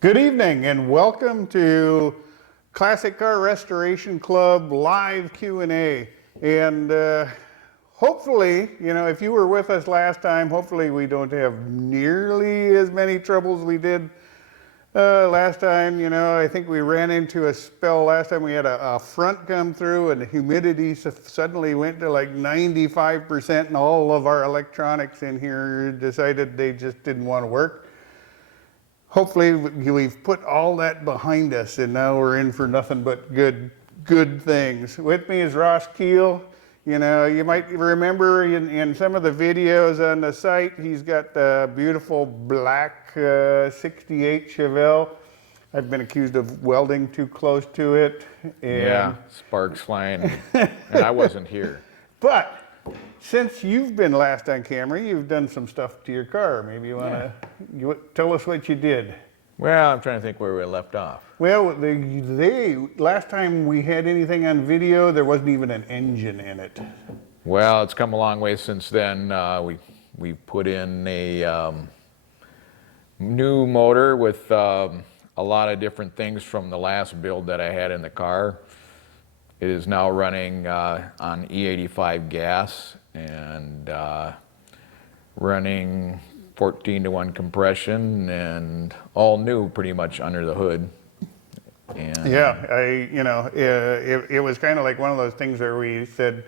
Good evening and welcome to Classic Car Restoration Club live Q&A. And hopefully, if you were with us last time, hopefully we don't have nearly as many troubles we did last time. I think we ran into a spell last time. We had a front come through and the humidity suddenly went to like 95%, and all of our electronics in here decided they just didn't want to work. Hopefully we've put all that behind us and now we're in for nothing but good things. With me is Ross Kiehl. You might remember in some of the videos on the site, he's got the beautiful black 68 Chevelle. I've been accused of welding too close to it. And yeah, sparks flying, and I wasn't here. But since you've been last on camera, you've done some stuff to your car. Maybe you want to tell us what you did. Well, I'm trying to think where we left off. Well, last time we had anything on video, there wasn't even an engine in it. Well, it's come a long way since then. We put in a new motor with a lot of different things from the last build that I had in the car. It is now running on E85 gas and running 14-to-1 compression and all new pretty much under the hood. And yeah, it was kind of like one of those things where we said,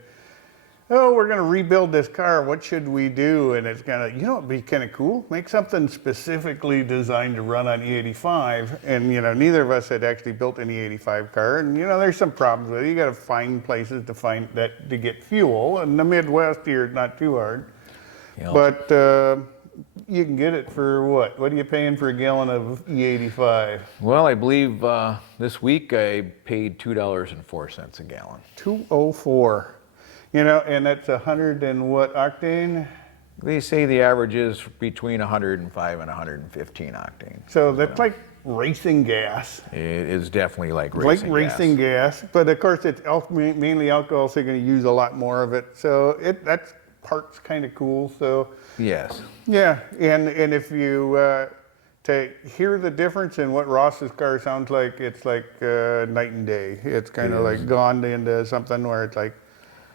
oh, we're going to rebuild this car. What should we do? And it's kind of, it'd be kind of cool. Make something specifically designed to run on E85. And, neither of us had actually built an E85 car. And, there's some problems with it. You got to find places to get fuel. In the Midwest here, it's not too hard. Yep. But you can get it for what? What are you paying for a gallon of E85? Well, I believe this week I paid $2.04 a gallon. $2.04. And that's 100 and what octane? They say the average is between 105 and 115 octane. So that's like racing gas. It is definitely like racing gas. Like racing gas, but of course it's mainly alcohol, so you're going to use a lot more of it. So that part's kind of cool. So yes. Yeah, and if you to hear the difference in what Ross's car sounds like, it's like night and day. It's kind of like gone into something where it's like,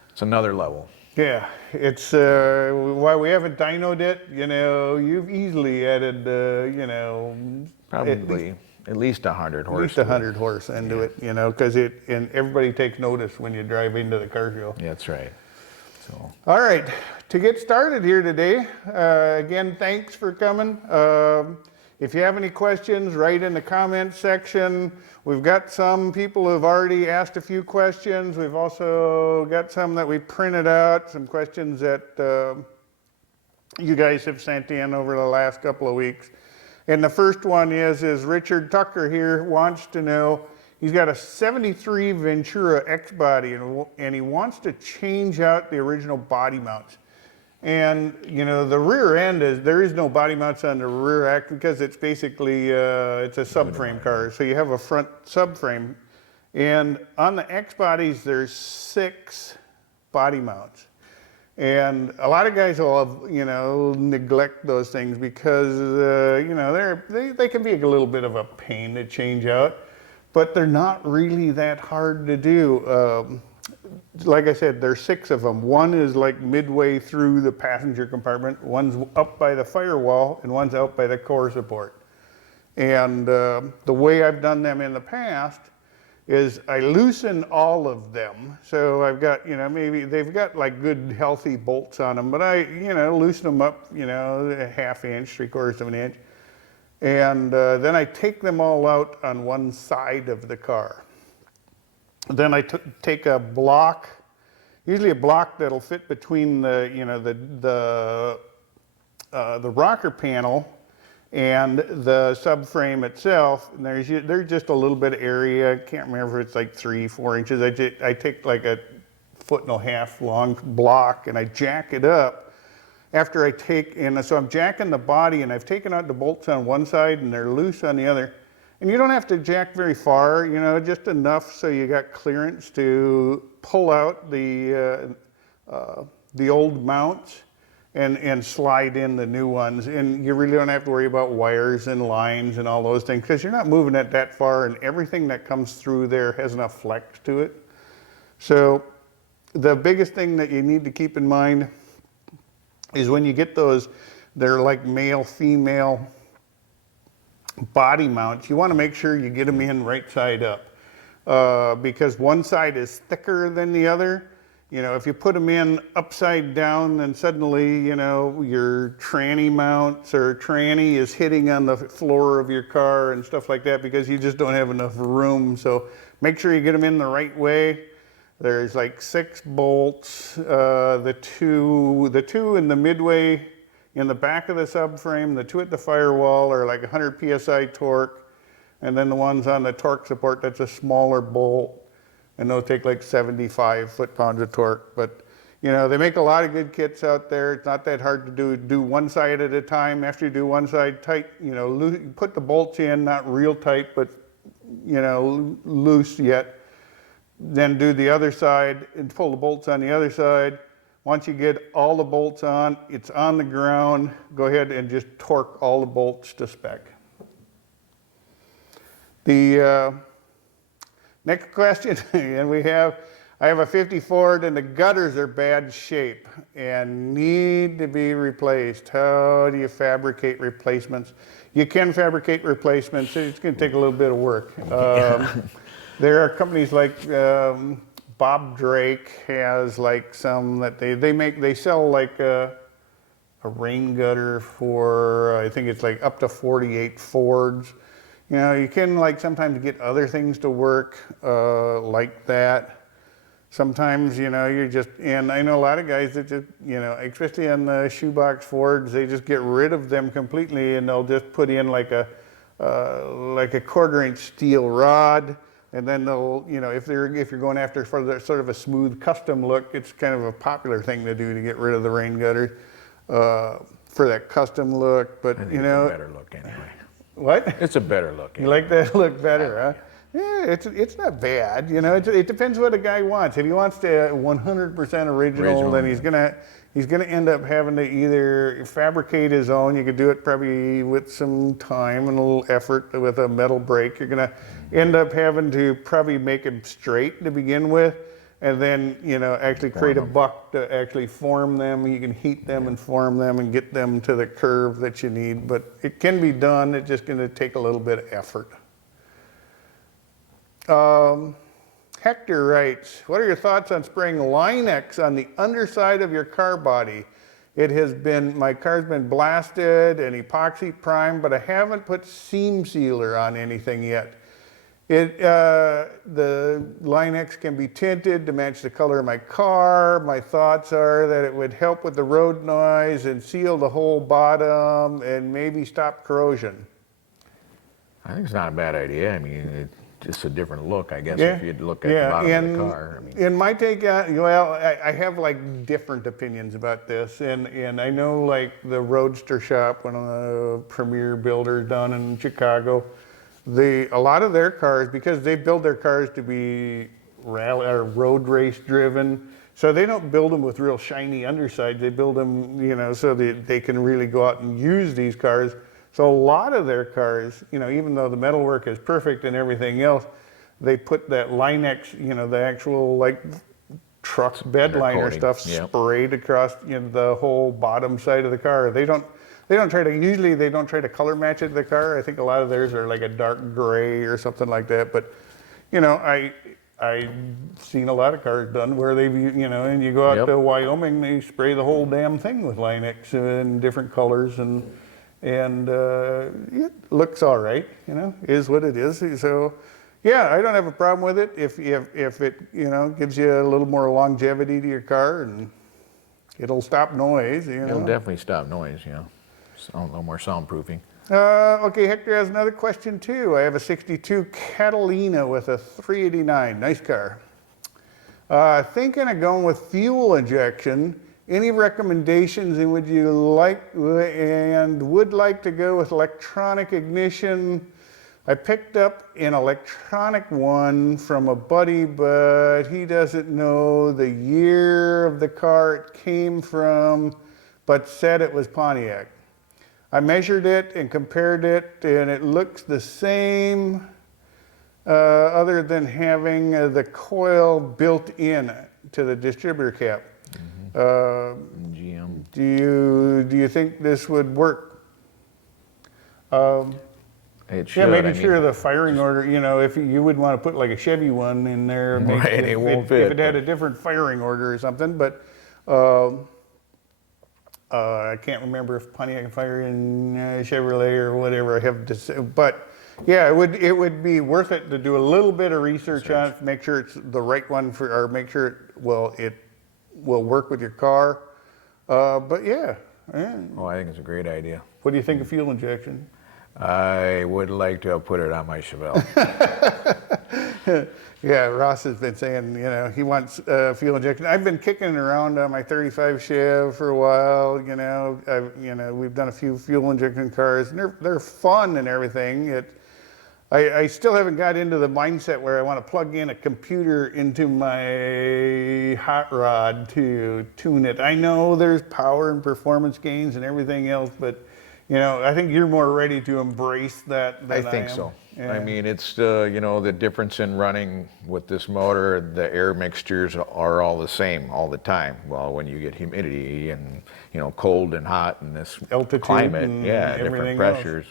it's another level. Yeah, it's while we haven't dynoed it, you've easily added, probably at least 100 horse. At least 100 horse into it, because and everybody takes notice when you drive into the car show. Yeah, that's right. So. All right, to get started here today, again, thanks for coming. If you have any questions, write in the comments section. We've got some people who've already asked a few questions. We've also got some that we printed out, some questions that you guys have sent in over the last couple of weeks. And the first one is Richard Tucker here wants to know, he's got a 73 Ventura X-Body and he wants to change out the original body mounts. And, the rear end there is no body mounts on the rear axle because it's basically, it's a subframe car. So you have a front subframe. And on the X bodies, there's 6 body mounts. And a lot of guys will, neglect those things because, they can be a little bit of a pain to change out, but they're not really that hard to do. Like I said, there's 6 of them. One is like midway through the passenger compartment, one's up by the firewall, and one's out by the core support. And the way I've done them in the past is I loosen all of them. So I've got, maybe they've got like good healthy bolts on them, but I, loosen them up, a ½ inch, 3/4 of an inch. And then I take them all out on one side of the car. Then I take a block, usually a block that'll fit between the, the rocker panel and the subframe itself. And there's just a little bit of area. I can't remember if it's like 3-4 inches. I take like a 1.5 foot long block and I jack it up. After so I'm jacking the body and I've taken out the bolts on one side and they're loose on the other. And you don't have to jack very far, just enough so you got clearance to pull out the old mounts and slide in the new ones. And you really don't have to worry about wires and lines and all those things because you're not moving it that far, and everything that comes through there has enough flex to it. So the biggest thing that you need to keep in mind is when you get those, they're like male, female body mounts, you want to make sure you get them in right side up because one side is thicker than the other. You know, if you put them in upside down, then suddenly, you know, your tranny mounts or tranny is hitting on the floor of your car and stuff like that because you just don't have enough room. So make sure you get them in the right way. There's like 6 bolts, the two in the midway in the back of the subframe, the 2 at the firewall are like 100 psi torque, and then the ones on the torque support, that's a smaller bolt, and they'll take like 75 foot-pounds of torque. But you know, they make a lot of good kits out there. It's not that hard to do one side at a time. After you do one side tight, you know, put the bolts in, not real tight, but you know, loose yet. Then do the other side and pull the bolts on the other side. Once you get all the bolts on, it's on the ground, go ahead and just torque all the bolts to spec. The next question, and I have a 50 Ford and the gutters are bad shape and need to be replaced. How do you fabricate replacements? You can fabricate replacements, it's going to take a little bit of work. There are companies like Bob Drake has like some that they sell like a rain gutter for, I think it's like up to 48 Fords. You know, you can like sometimes get other things to work like that. Sometimes, you know, and I know a lot of guys that just, you know, especially on the shoebox Fords, they just get rid of them completely and they'll just put in like a 1/4-inch steel rod. And then they'll, you know, if you're going after sort of a smooth custom look, it's kind of a popular thing to do to get rid of the rain gutter for that custom look. But I think you know, it's a better look anyway. What? It's a better look. You like that look better, huh? Yeah, it's not bad. You know, it depends what a guy wants. If he wants to 100% original, then he's gonna end up having to either fabricate his own. You could do it probably with some time and a little effort with a metal brake. You're gonna end up having to probably make them straight to begin with, and then, you know, actually create a buck to actually form them. You can heat them and form them and get them to the curve that you need. But it can be done. It's just gonna take a little bit of effort. Hector writes, what are your thoughts on spraying Line-X on the underside of your car body? My car's been blasted and epoxy primed, but I haven't put seam sealer on anything yet. The Line-X can be tinted to match the color of my car. My thoughts are that it would help with the road noise and seal the whole bottom and maybe stop corrosion. I think it's not a bad idea. I mean, it's just a different look, I guess, if you'd look at the bottom of the car. I mean, in my take, I have like different opinions about this, and I know like the Roadster Shop, one of the premier builders down in Chicago, a lot of their cars, because they build their cars to be road race driven, so they don't build them with real shiny undersides. They build them, you know, so that they can really go out and use these cars. So a lot of their cars, you know, even though the metalwork is perfect and everything else, they put that Line-X, you know, the actual like truck bed liner stuff sprayed across, you know, the whole bottom side of the car. They don't try to color match it to the car. I think a lot of theirs are like a dark gray or something like that. But, you know, I've seen a lot of cars done where they've, you know, and you go out to Wyoming, they spray the whole damn thing with Line-X in different colors, and it looks all right, you know, is what it is. So, yeah, I don't have a problem with it if it, you know, gives you a little more longevity to your car, and it'll stop noise, you know. It'll definitely stop noise, you know. A little more soundproofing. Okay, Hector has another question too. I have a 62 Catalina with a 389, nice car. Thinking of going with fuel injection. Any recommendations, and would like to go with electronic ignition? I picked up an electronic one from a buddy, but he doesn't know the year of the car it came from. but said it was Pontiac. I measured it and compared it, and it looks the same, other than having the coil built in to the distributor cap. GM. Do you think this would work? It should. Yeah, making I mean, sure the firing order, you know, if you would want to put like a Chevy one in there, Right, it won't fit, if it had a different firing order or something, but I can't remember if Pontiac can fire in Chevrolet or whatever. I have to say, but yeah, it would be worth it to do a little bit of research on it, make sure it's the right one for, or make sure it will work with your car. But yeah. Oh, I think it's a great idea. What do you think of fuel injection? I would like to have put it on my Chevelle. Yeah, Ross has been saying, you know, he wants fuel injection. I've been kicking it around on my 35 Chev for a while. You know, we've done a few fuel injection cars, and they're fun and everything. I still haven't got into the mindset where I want to plug in a computer into my hot rod to tune it. I know there's power and performance gains and everything else, but you know, I think you're more ready to embrace that than I think am. so. Yeah. I mean, it's you know, the difference in running with this motor, the air mixtures are all the same all the time. Well, when you get humidity and, you know, cold and hot in this Altitude climate, and yeah, different everything pressures,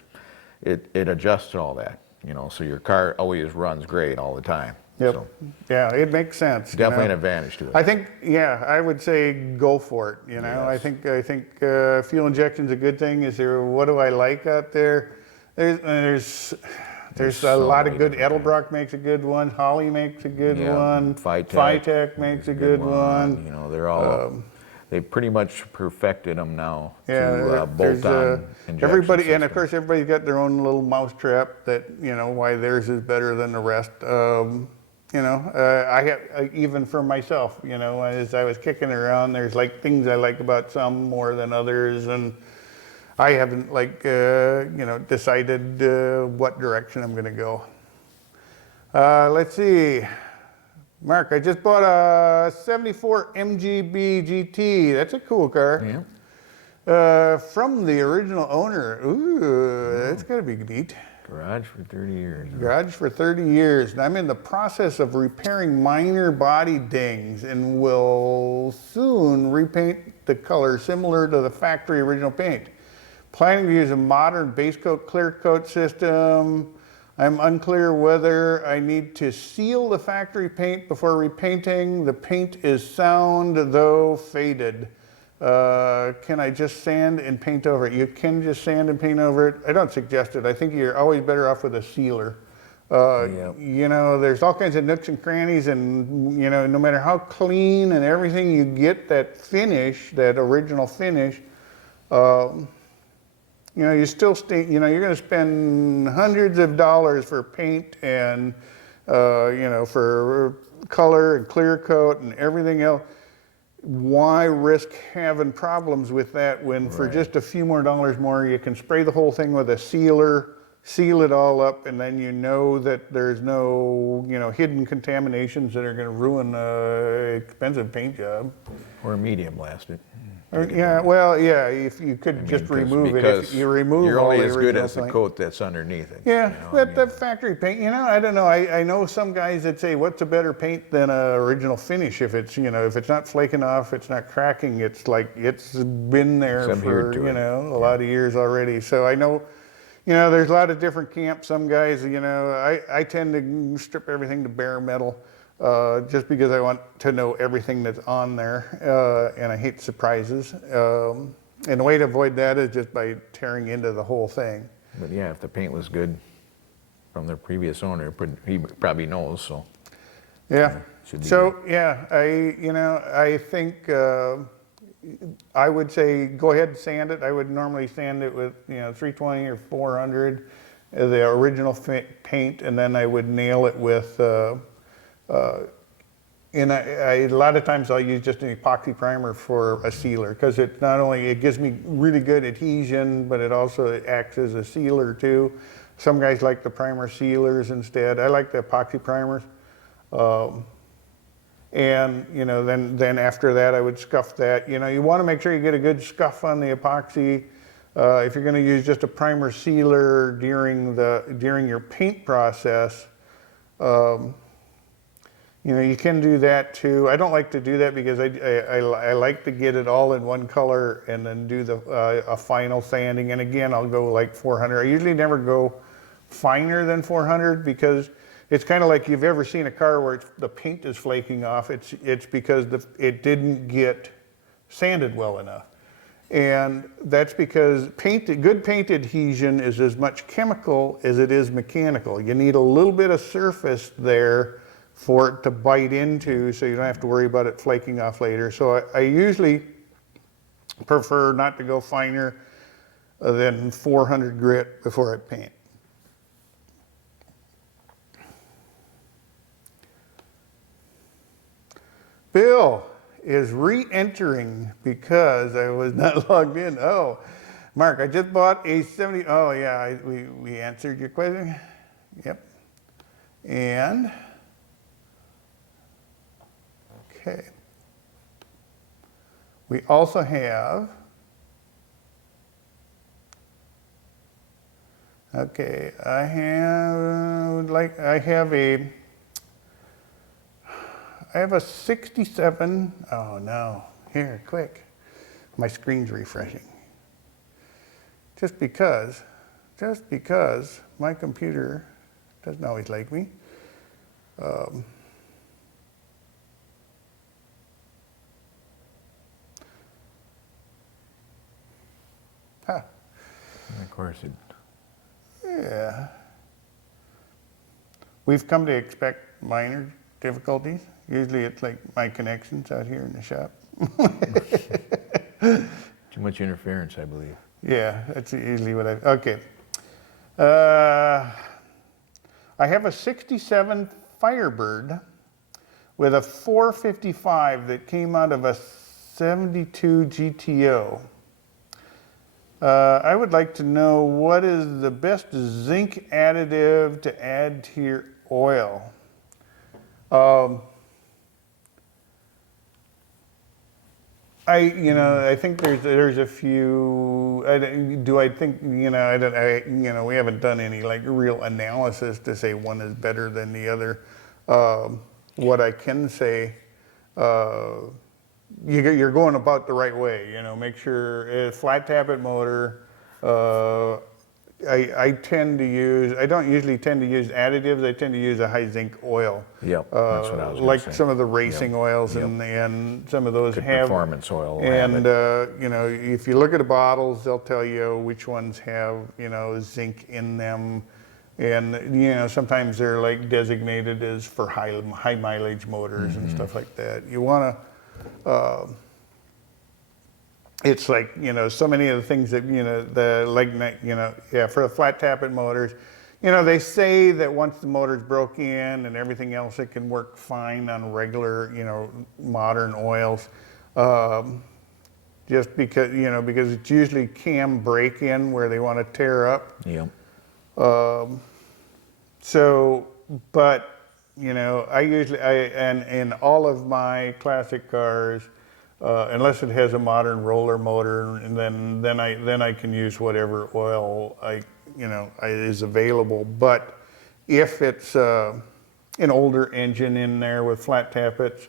it adjusts to all that, you know, so your car always runs great all the time. Yep. So, Yeah, it makes sense. definitely you know? an advantage to it. I think, yeah, I would say go for it. You know, Yes. I think fuel injection's a good thing. Is there? What do I like out there? There's a so lot of many good. different Edelbrock makes a good one. Holly makes a good Yeah, one. Phytech makes a good one. You know, they're all, they pretty much perfected them now Yeah, to bolt on injection everybody, and of systems. course everybody's got their own little mousetrap that, you know, why theirs is better than the rest. You know, I have, even for myself, you know, as I was kicking around, there's like things I like about some more than others, and I haven't like, you know, decided what direction I'm going to go. Let's see. Mark, I just bought a 74 MGB GT. That's a cool car. Yeah. From the original owner. Ooh, that's got to be neat. Garage for 30 years. Garage for 30 years. And I'm in the process of repairing minor body dings and will soon repaint the color similar to the factory original paint. Planning to use a modern base coat, clear coat system. I'm unclear whether I need to seal the factory paint before repainting. The paint is sound, though faded. Can I just sand and paint over it? You can just sand and paint over it. I don't suggest it. I think you're always better off with a sealer. Yep. You know, there's all kinds of nooks and crannies, and you know, no matter how clean and everything you get that finish, that original finish, you know, you still you know, you're going to spend hundreds of dollars for paint and you know, for color and clear coat and everything else. Why risk having problems with that when for just a few more dollars more you can spray the whole thing with a sealer, seal it all up, and then you know that there's no, you know, hidden contaminations that are going to ruin an expensive paint job. Or medium blasted. Yeah, well, yeah, if you could just remove it. If Because you remove you're all only the as good original as the paint. coat that's underneath it. Yeah, you know, but the factory paint, you know, I don't know. I know some guys that say, what's a better paint than an original finish? If it's, you know, if it's not flaking off, it's not cracking, it's like, it's been there It's adhered for, to you it. know, a lot of years already. So I know, you know, there's a lot of different camps. Some guys, you know, I tend to strip everything to bare metal. Just because I want to know everything that's on there, and I hate surprises. And the way to avoid that is just by tearing into the whole thing. But yeah, if the paint was good from the previous owner, he probably knows, so. Yeah. Should be So yeah, I think I would say go ahead and sand it. I would normally sand it with 320 or 400, the original paint, and then I would nail it with. And a lot of times I'll use just an epoxy primer for a sealer because it not only it gives me really good adhesion, but it also acts as a sealer too. Some guys like the primer sealers instead. I like the epoxy primers. And, you know, then after that, I would scuff that. You know, you want to make sure you get a good scuff on the epoxy. If you're going to use just a primer sealer during your paint process, you know, you can do that too. I don't like to do that because I like to get it all in one color and then do a final sanding. And again, I'll go like 400. I usually never go finer than 400 because it's kind of like you've ever seen a car where the paint is flaking off. It's because it didn't get sanded well enough. And that's because good paint adhesion is as much chemical as it is mechanical. You need a little bit of surface there for it to bite into so you don't have to worry about it flaking off later. So I usually prefer not to go finer than 400 grit before I paint. Bill is re-entering because I was not logged in. Oh, Mark, I just bought a 70. Oh yeah, we answered your question. Yep. And okay. We also have. Okay, I have a 67. Oh no, here, quick. My screen's refreshing. Just because my computer doesn't always like me. Of course it. Yeah. We've come to expect minor difficulties. Usually it's like my connections out here in the shop. Too much interference, I believe. Yeah, that's usually what okay. I have a 67 Firebird with a 455 that came out of a 72 GTO. I would like to know what is the best zinc additive to add to your oil. I think there's a few. I think we haven't done any like real analysis to say one is better than the other. What I can say, you're going about the right way. You know, make sure flat tappet motor. I don't usually tend to use additives. I tend to use a high zinc oil. Yep, that's what I was like gonna say. some of the racing oils Yep. and some of those Good have performance oil will and have it. if you look at the bottles, they'll tell you which ones have zinc in them, and sometimes they're like designated as for high mileage motors and stuff like that. You want to. It's like, so many of the things that, for the flat tappet motors, they say that once the motor's broke in and everything else, it can work fine on regular, modern oils. Just because it's usually cam break-in where they want to tear up. Yep. In all of my classic cars, unless it has a modern roller motor, and then I can use whatever oil is available. But if it's an older engine in there with flat tappets,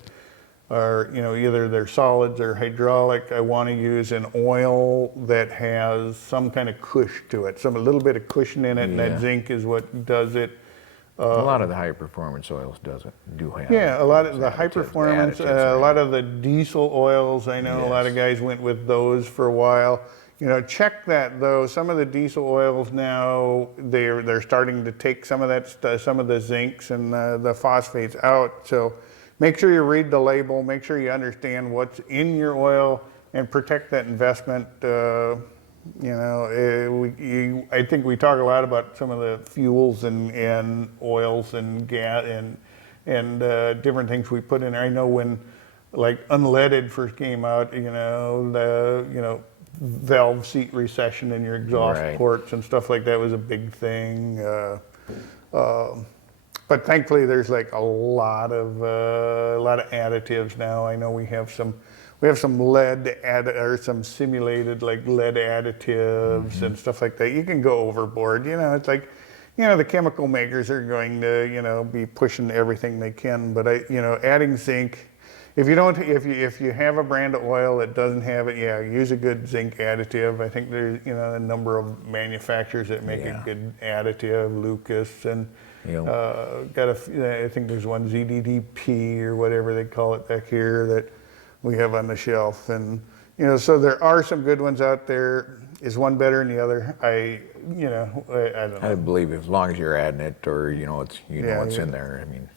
or either they're solids or hydraulic, I want to use an oil that has some kind of cush to it, a little bit of cushion in it, and that zinc is what does it. A lot of the high performance oils do have. Yeah, a lot of the high performance, a lot of the diesel oils. I know a lot of guys went with those for a while. Check that though. Some of the diesel oils now they're starting to take some of that some of the zincs and the phosphates out. So make sure you read the label. Make sure you understand what's in your oil and protect that investment. I think we talk a lot about some of the fuels and oils and gas and different things we put in there. I know when like unleaded first came out, the valve seat recession in your exhaust ports and stuff like that was a big thing. But thankfully, there's like a lot of additives now. I know we have some lead or some simulated like lead additives and stuff like that. You can go overboard. It's like, the chemical makers are going to be pushing everything they can. But adding zinc. If you have a brand of oil that doesn't have it, use a good zinc additive. I think there's a number of manufacturers that make a good additive, Lucas, and I think there's one ZDDP or whatever they call it back here that we have on the shelf, and so there are some good ones out there. Is one better than the other? I don't know. I believe as long as you're adding it, or what's in there. I mean,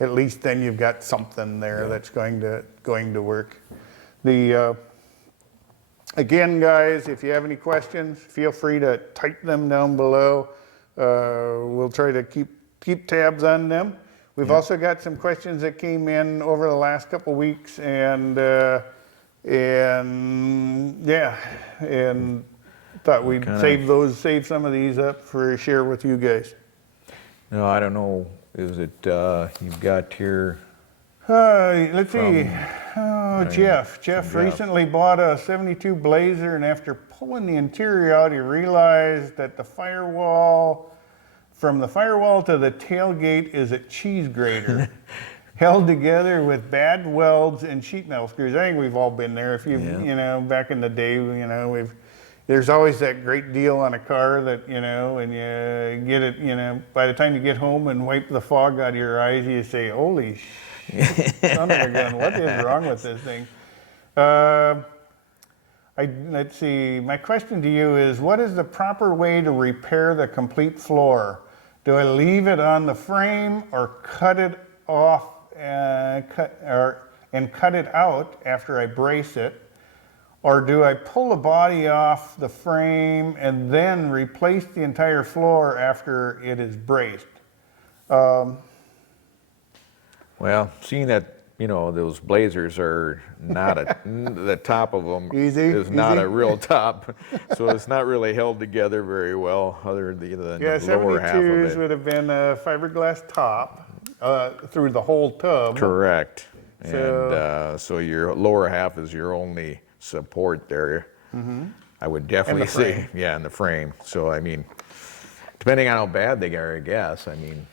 at least then you've got something there that's going to work. Again, guys, if you have any questions, feel free to type them down below. We'll try to keep tabs on them. We've also got some questions that came in over the last couple weeks, and thought we'd save some of these up for share with you guys. No, I don't know. Is it you've got here? Let's see. Jeff recently bought a 72 Blazer, and after pulling the interior out, he realized that from the firewall to the tailgate is a cheese grater, held together with bad welds and sheet metal screws. I think we've all been there. If back in the day, there's always that great deal on a car that, and you get it, by the time you get home and wipe the fog out of your eyes, you say, holy shit, son of a gun, what is wrong with this thing? Let's see, my question to you is, what is the proper way to repair the complete floor? Do I leave it on the frame or cut it off and cut it out after I brace it? Or do I pull the body off the frame and then replace the entire floor after it is braced? Well, seeing that, those Blazers are not the top of them is not a real top, so it's not really held together very well, other than the lower half of it. 72s would have been a fiberglass top through the whole tub. Correct. And so your lower half is your only support there. I would definitely say, in the frame. So I mean, depending on how bad they are, I guess. I mean,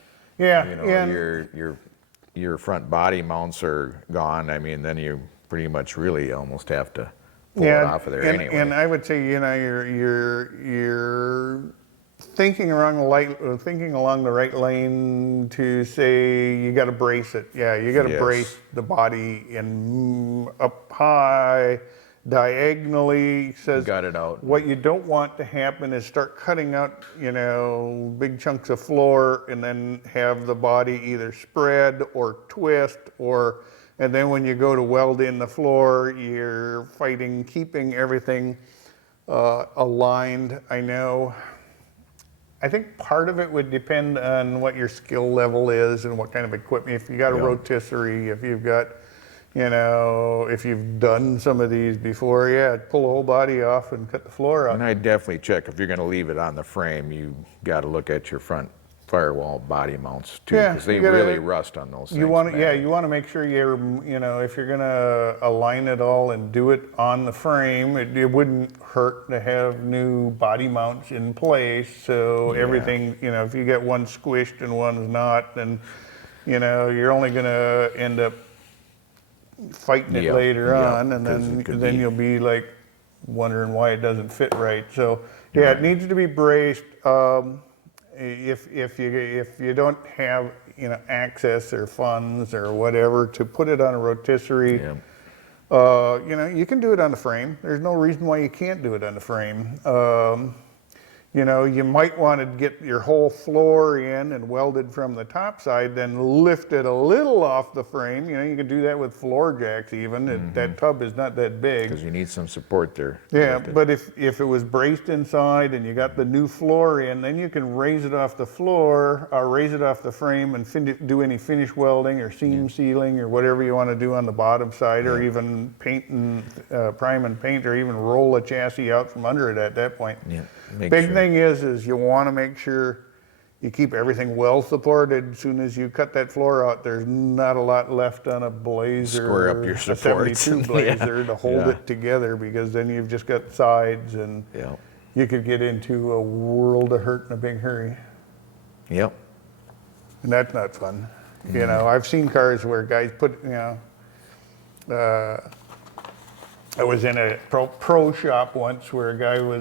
your front body mounts are gone. I mean, then you pretty much really almost have to pull it off of there anyway. And I would say, you're thinking along the right lane to say you got to brace it. Yeah, you got to brace the body in up high, diagonally. Says got it out. What you don't want to happen is start cutting out, big chunks of floor and then have the body either spread or twist, and then when you go to weld in the floor, you're fighting keeping everything aligned. I think part of it would depend on what your skill level is and what kind of equipment. If you got a rotisserie, if you've got, if you've done some of these before, pull the whole body off and cut the floor out. And I definitely check, if you're going to leave it on the frame, you got to look at your front firewall body mounts too, because they really rust on those things. You want to make sure you're, if you're going to align it all and do it on the frame, it wouldn't hurt to have new body mounts in place. So everything, if you get one squished and one's not, then, you're only going to end up fighting it later on, and then you'll be like wondering why it doesn't fit right. So it needs to be braced. If you don't have access or funds or whatever to put it on a rotisserie, you can do it on the frame. There's no reason why you can't do it on the frame. You might want to get your whole floor in and welded from the top side, then lift it a little off the frame. You can do that with floor jacks even. That tub is not that big. Because you need some support there. Yeah, but if it was braced inside and you got the new floor in, then you can raise it off the floor, or raise it off the frame and do any finish welding or seam sealing or whatever you want to do on the bottom side, or even paint and prime and paint, or even roll a chassis out from under it at that point. Big thing is you want to make sure you keep everything well supported. As soon as you cut that floor out, there's not a lot left on a Blazer, Square up your a supports. 72 Blazer to hold Yeah. it together, because then you've just got sides, and Yep. you could get into a world of hurt in a big hurry. Yep. And that's not fun. You know, I've seen cars where guys put, I was in a pro shop once where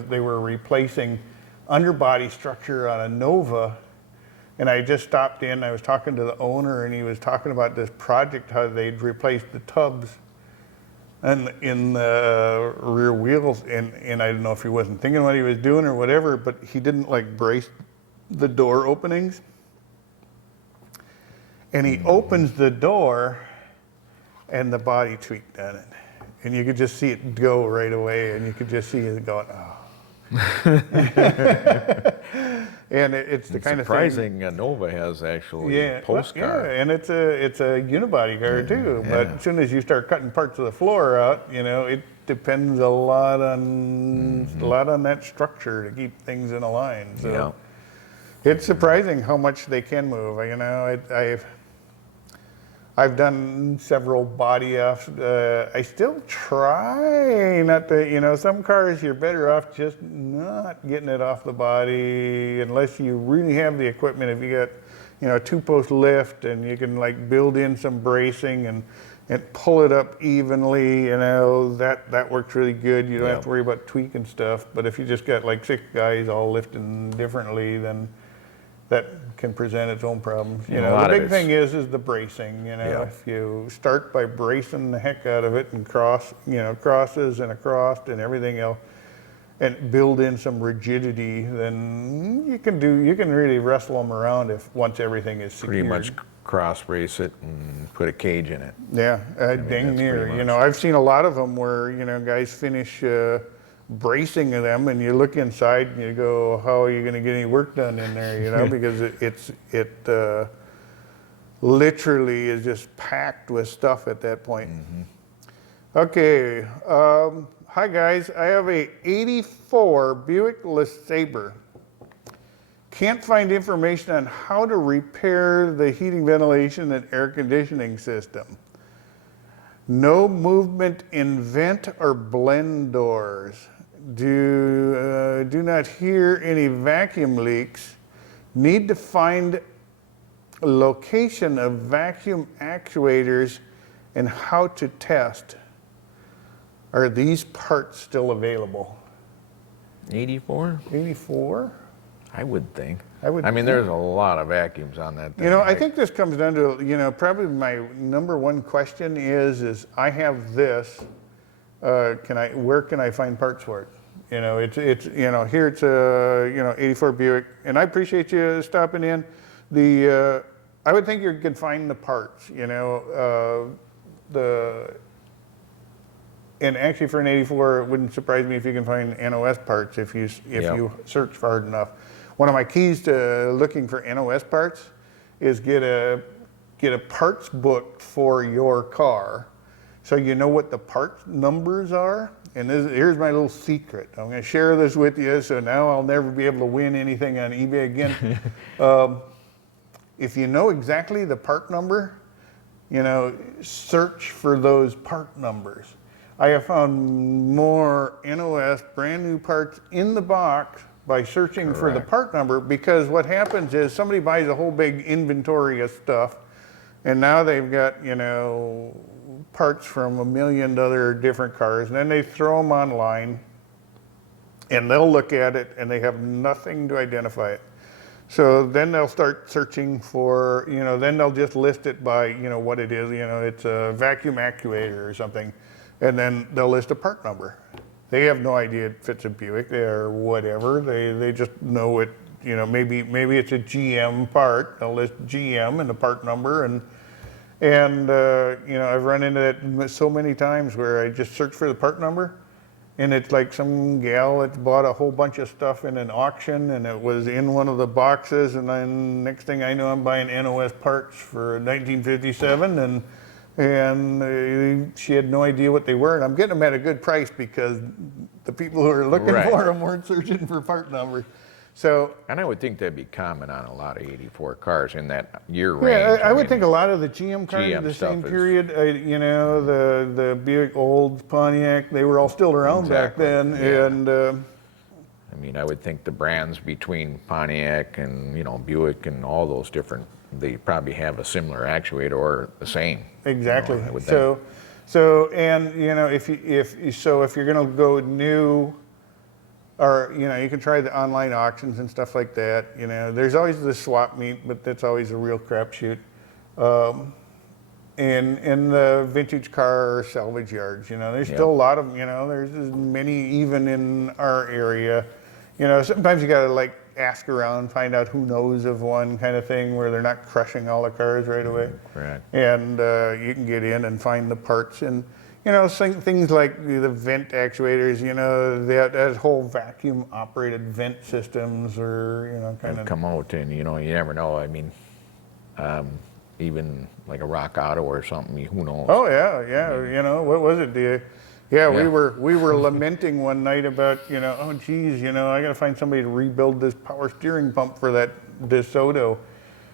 they were replacing underbody structure on a Nova, and I just stopped in. I was talking to the owner, and he was talking about this project, how they'd replaced the tubs and in the rear wheels, and I don't know if he wasn't thinking what he was doing or whatever, but he didn't like brace the door openings. And he opens the door, and the body tweaked on it. And you could just see it go right away, and you could just see it going, oh. And it's the kind of thing. Surprising, Nova has actually post car. Yeah, and it's a unibody car too. But as soon as you start cutting parts of the floor out, it depends a lot on that structure to keep things in a line. So it's surprising how much they can move. I've done several body offs. I still try not to, some cars you're better off just not getting it off the body unless you really have the equipment. If you got, a 2-post lift and you can like build in some bracing and pull it up evenly, that works really good. You don't have to worry about tweaking stuff. But if you just got like 6 guys all lifting differently, then that can present its own problems. The big thing is the bracing. If you start by bracing the heck out of it and crosses and across and everything else, and build in some rigidity, then you can really wrestle them around once everything is secured. Pretty much cross brace it and put a cage in it. Yeah, dang near. I've seen a lot of them where guys finish bracing of them, and you look inside and you go, how are you going to get any work done in there, because it literally is just packed with stuff at that point. Okay, hi guys, I have a 84 Buick LeSabre. Can't find information on how to repair the heating, ventilation, and air conditioning system. No movement in vent or blend doors. Do not hear any vacuum leaks. Need to find location of vacuum actuators and how to test. Are these parts still available? 84? 84? I would think. I mean, there's a lot of vacuums on that thing. I think this comes down to, probably my number one question is I have this. Where can I find parts for it? Here it's a 84 Buick, and I appreciate you stopping in. I would think you can find the parts. And actually for an 84, it wouldn't surprise me if you can find NOS parts if you search hard enough. One of my keys to looking for NOS parts is get a parts book for your car, so you know what the part numbers are. And here's my little secret. I'm going to share this with you, so now I'll never be able to win anything on eBay again. If you know exactly the part number, search for those part numbers. I have found more NOS brand new parts in the box by searching for the part number, because what happens is somebody buys a whole big inventory of stuff, and now they've got, parts from a million other different cars, and then they throw them online, and they'll look at it, and they have nothing to identify it. So then they'll start searching for, then they'll just list it by, what it is, it's a vacuum actuator or something, and then they'll list a part number. They have no idea if it's a Buick or whatever. They just know it, maybe it's a GM part. They'll list GM and the part number, and I've run into that so many times where I just search for the part number, and it's like some gal that bought a whole bunch of stuff in an auction, and it was in one of the boxes, and then next thing I know, I'm buying NOS parts for 1957, and she had no idea what they were, and I'm getting them at a good price because the people who are looking for them weren't searching for part numbers. So And I would think that'd be common on a lot of 84 cars in that year range. yeah, I would mean, think a lot of the GM cars GM of the stuff same is- period, you know, the Buick, Olds, Pontiac, they were all still around back Exactly, then, yeah. and I mean, I would think the brands between Pontiac and, you know, Buick and all those different, they probably have a similar actuator or the same. exactly. You know, I would think. So, and you know, if you're gonna go new, or you know, you can try the online auctions and stuff like that. You know, there's always the swap meet, but that's always a real crapshoot. In the vintage car salvage yards, you know, there's still a lot of, you know, there's as many even in our area. You know, sometimes you gotta like ask around, find out who knows of one kind of thing where they're not crushing all the cars right away. Correct. And you can get in and find the parts, and you know, things like the vent actuators, you know, that whole vacuum operated vent systems, or you know, kind of Come out and, you know, you never know. I mean, even like a Rock Auto or something, who knows? Oh yeah. You know, what was it? Yeah, Yeah. we were lamenting one night about, you know, oh geez, you know, I got to find somebody to rebuild this power steering pump for that DeSoto,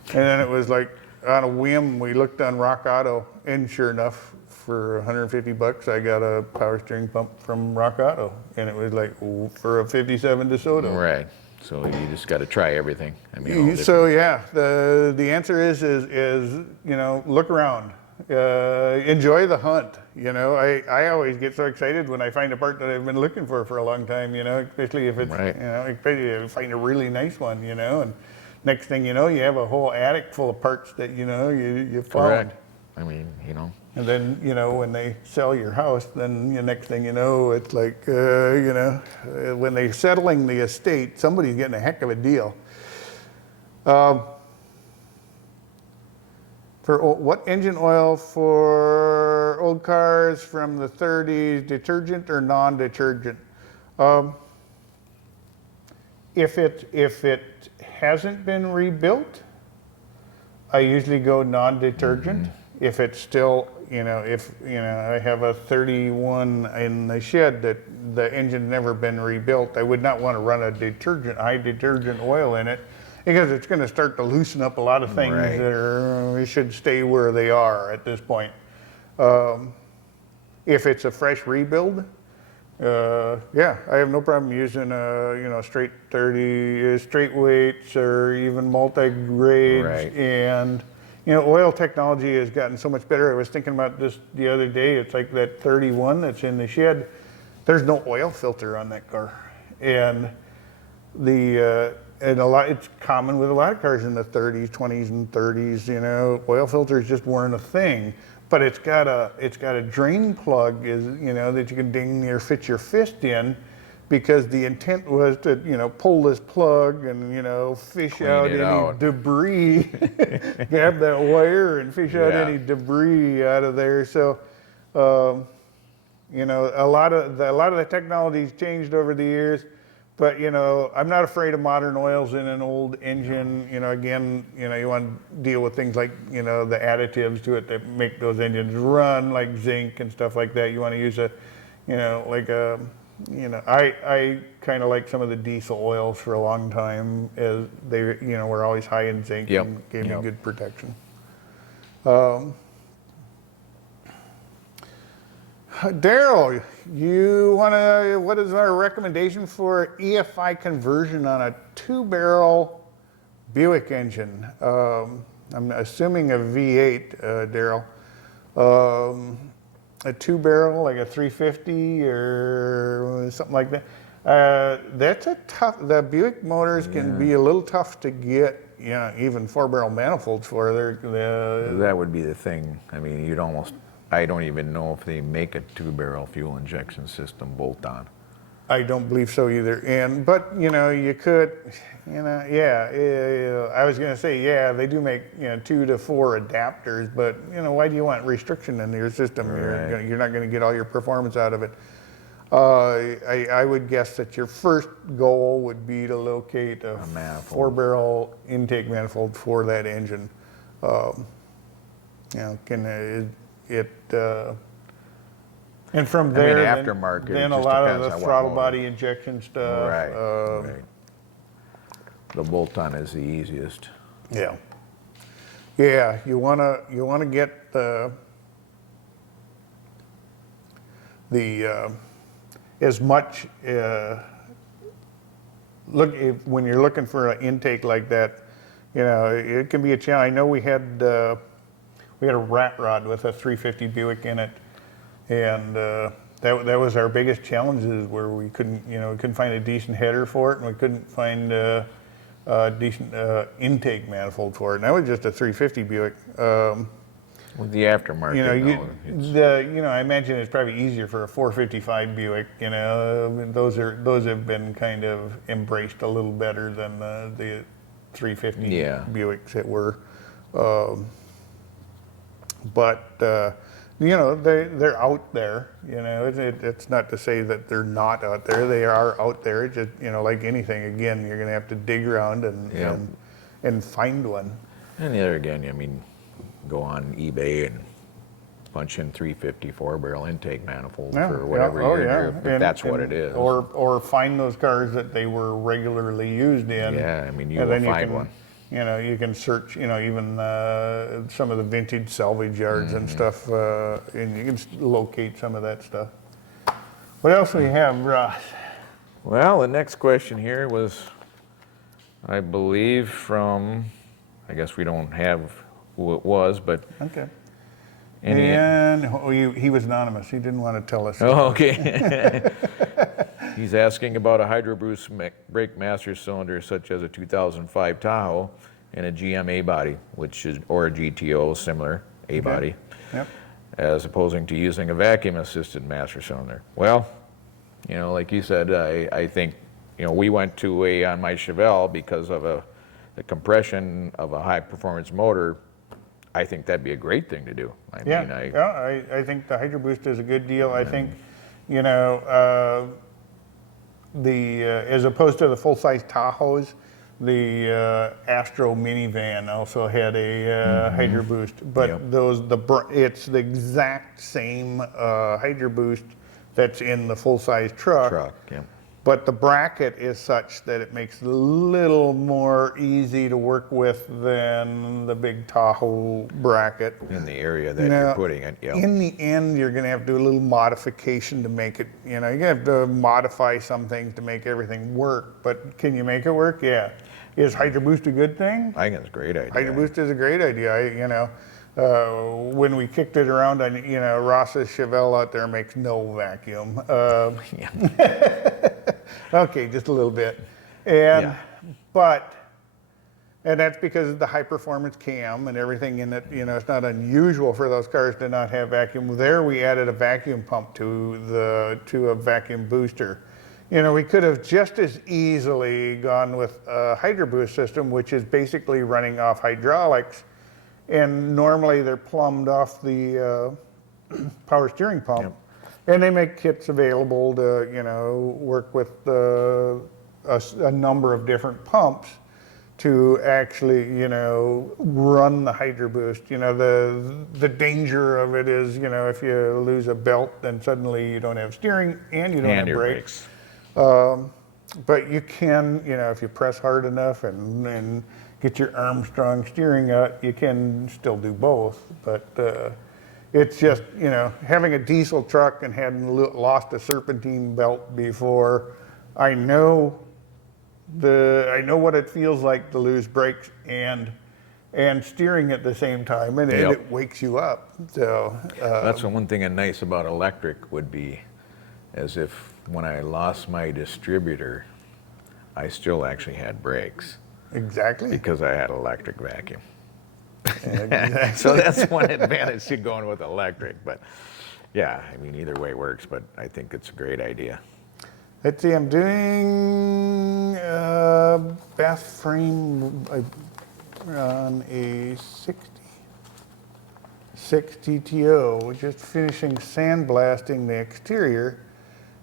and then it was like on a whim we looked on Rock Auto, and sure enough, for $150 I got a power steering pump from Rock Auto, and it was like, ooh, for a '57 DeSoto. Right. So you just got to try everything. I mean, all So yeah, the answer is you know, look around, enjoy the hunt. You know, I always get so excited when I find a part that I've been looking for a long time. You know, especially if it's Right. you know, especially if you find a really nice one. You know, and next thing you know, you have a whole attic full of parts that you know you found. correct. I mean, you know, And then, you know, when they sell your house, then the next thing you know, it's like, you know, when they're settling the estate, somebody's getting a heck of a deal. What engine oil for old cars from the 30s, detergent or non-detergent? If it hasn't been rebuilt, I usually go non-detergent. If it's still, you know, if you know, I have a 31 in the shed that the engine's never been rebuilt, I would not want to run a high detergent oil in it, because it's going to start to loosen up a lot of things Right. that should stay where they are at this point. If it's a fresh rebuild, yeah, I have no problem using you know, straight 30, straight weights, or even multi-grades. Right. And you know, oil technology has gotten so much better. I was thinking about this the other day. It's like that 31 that's in the shed. There's no oil filter on that car, and it's common with a lot of cars in the 30s, 20s, and 30s. You know, oil filters just weren't a thing. But it's got a drain plug, you know, that you can ding or fit your fist in, because the intent was to, you know, pull this plug and, you know, fish Clean out it any out. debris, grab that wire and fish out Yeah. any debris out of there. So, you know, a lot of the technology's changed over the years. But, you know, I'm not afraid of modern oils in an old engine. You know, again, you know, you want to deal with things like, you know, the additives to it that make those engines run, like zinc and stuff like that. You want to use a, you know, like a, you know, I kind of like some of the diesel oils for a long time, as they, you know, were always high in zinc. Yep, And gave me yep. good protection. Daryl, what is our recommendation for EFI conversion on a 2-barrel Buick engine? I'm assuming a V8, Daryl. A 2-barrel, like a 350 or something like that. That's a tough, the Buick motors can be a little tough to get, you know, even 4-barrel manifolds for. that would be the thing. I mean, I don't even know if they make a 2-barrel fuel injection system bolt-on. I don't believe so either. But you know, you could, you know, yeah. I was going to say, yeah, they do make, you know, 2 to 4 adapters. But you know, why do you want restriction in your system? Right. You're not going to get all your performance out of it. I would guess that your first goal would be to locate a manifold. 4-barrel intake manifold for that engine. You know, and from there, aftermarket, it then a just lot of depends the on what throttle motor. body injection stuff. Right. the bolt-on is the easiest. Yeah. Yeah, you wanna get the as much when you're looking for an intake like that, it can be a challenge. I know we had a rat rod with a 350 Buick in it, and that was our biggest challenges, where we couldn't find a decent header for it, and we couldn't find a decent intake manifold for it. And that was just a 350 Buick. With the aftermarket, I imagine it's probably easier for a 455 Buick. Those have been kind of embraced a little better than the 350 Buicks that were. But they're out there. It's not to say that they're not out there. They are out there. It's just like anything. Again, you're going to have to dig around and find one. And the other again, I mean, go on eBay and punch in 350 4-barrel intake manifold for whatever if that's what it is. Or find those cars that they were regularly used in. Yeah, I mean, you will find one. You can search, even some of the vintage salvage yards and stuff, and you can locate some of that stuff. What else do we have, Ross? Well, the next question here was, I believe, from, I guess we don't have who it was, but... Okay. And he was anonymous. He didn't want to tell us. Oh, okay. He's asking about a Hydraboost brake master cylinder, such as a 2005 Tahoe and a GM A-body, or a GTO, similar A-body, Yep. as opposing to using a vacuum-assisted master cylinder. Well, like you said, I think, we went to on my Chevelle because of the compression of a high-performance motor. I think that'd be a great thing to do. I think the Hydraboost is a good deal. I think, as opposed to the full-size Tahoes, the Astro minivan also had a Hydraboost, but it's the exact same Hydraboost that's in the full-size truck. But the bracket is such that it makes it a little more easy to work with than the big Tahoe bracket. In the area that you're putting it, In the end, you're going to have to do a little modification to make it, you're going to have to modify some things to make everything work. But can you make it work? Yeah. Is Hydraboost a good thing? I think it's a great idea. Hydraboost is a great idea. When we kicked it around, Ross's Chevelle out there makes no vacuum. Okay, just a little bit. And that's because of the high performance cam and everything in it. It's not unusual for those cars to not have vacuum. There we added a vacuum pump to a vacuum booster. We could have just as easily gone with a Hydraboost system, which is basically running off hydraulics. And normally they're plumbed off the power steering pump. Yep. And they make kits available to, work with a number of different pumps to actually, run the Hydraboost. The danger of it is, if you lose a belt, then suddenly you don't have steering and you don't have brakes. But you can, if you press hard enough and get your Armstrong steering out, you can still do both. But it's just, having a diesel truck and having lost a serpentine belt before, I know what it feels like to lose brakes and steering at the same time, and it wakes you up. So that's the one thing nice about electric would be, as if when I lost my distributor, I still actually had brakes. Exactly. Because I had electric vacuum. Exactly. So that's one advantage to going with electric. But yeah, I mean, either way works, but I think it's a great idea. Let's see, I'm doing a bath frame on a 6 TTO, just finishing sandblasting the exterior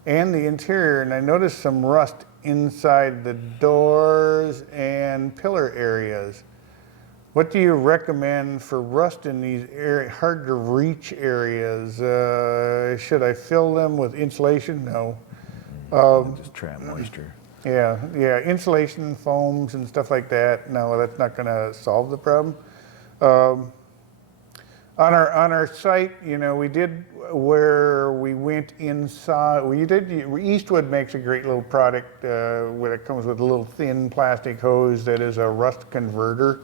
and the interior, and I noticed some rust inside the doors and pillar areas. What do you recommend for rust in these hard to reach areas? Should I fill them with insulation? No. Just trap moisture. Yeah, insulation foams and stuff like that. No, that's not going to solve the problem. Um, on our site, you know, we did where we went inside. Eastwood makes a great little product where it comes with a little thin plastic hose that is a rust converter,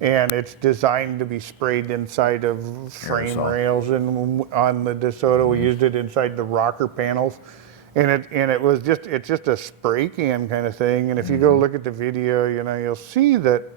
and it's designed to be sprayed inside of frame rails. And on the DeSoto, we used it inside the rocker panels. And it's just a spray can kind of thing. And if you go look at the video, you know, you'll see that,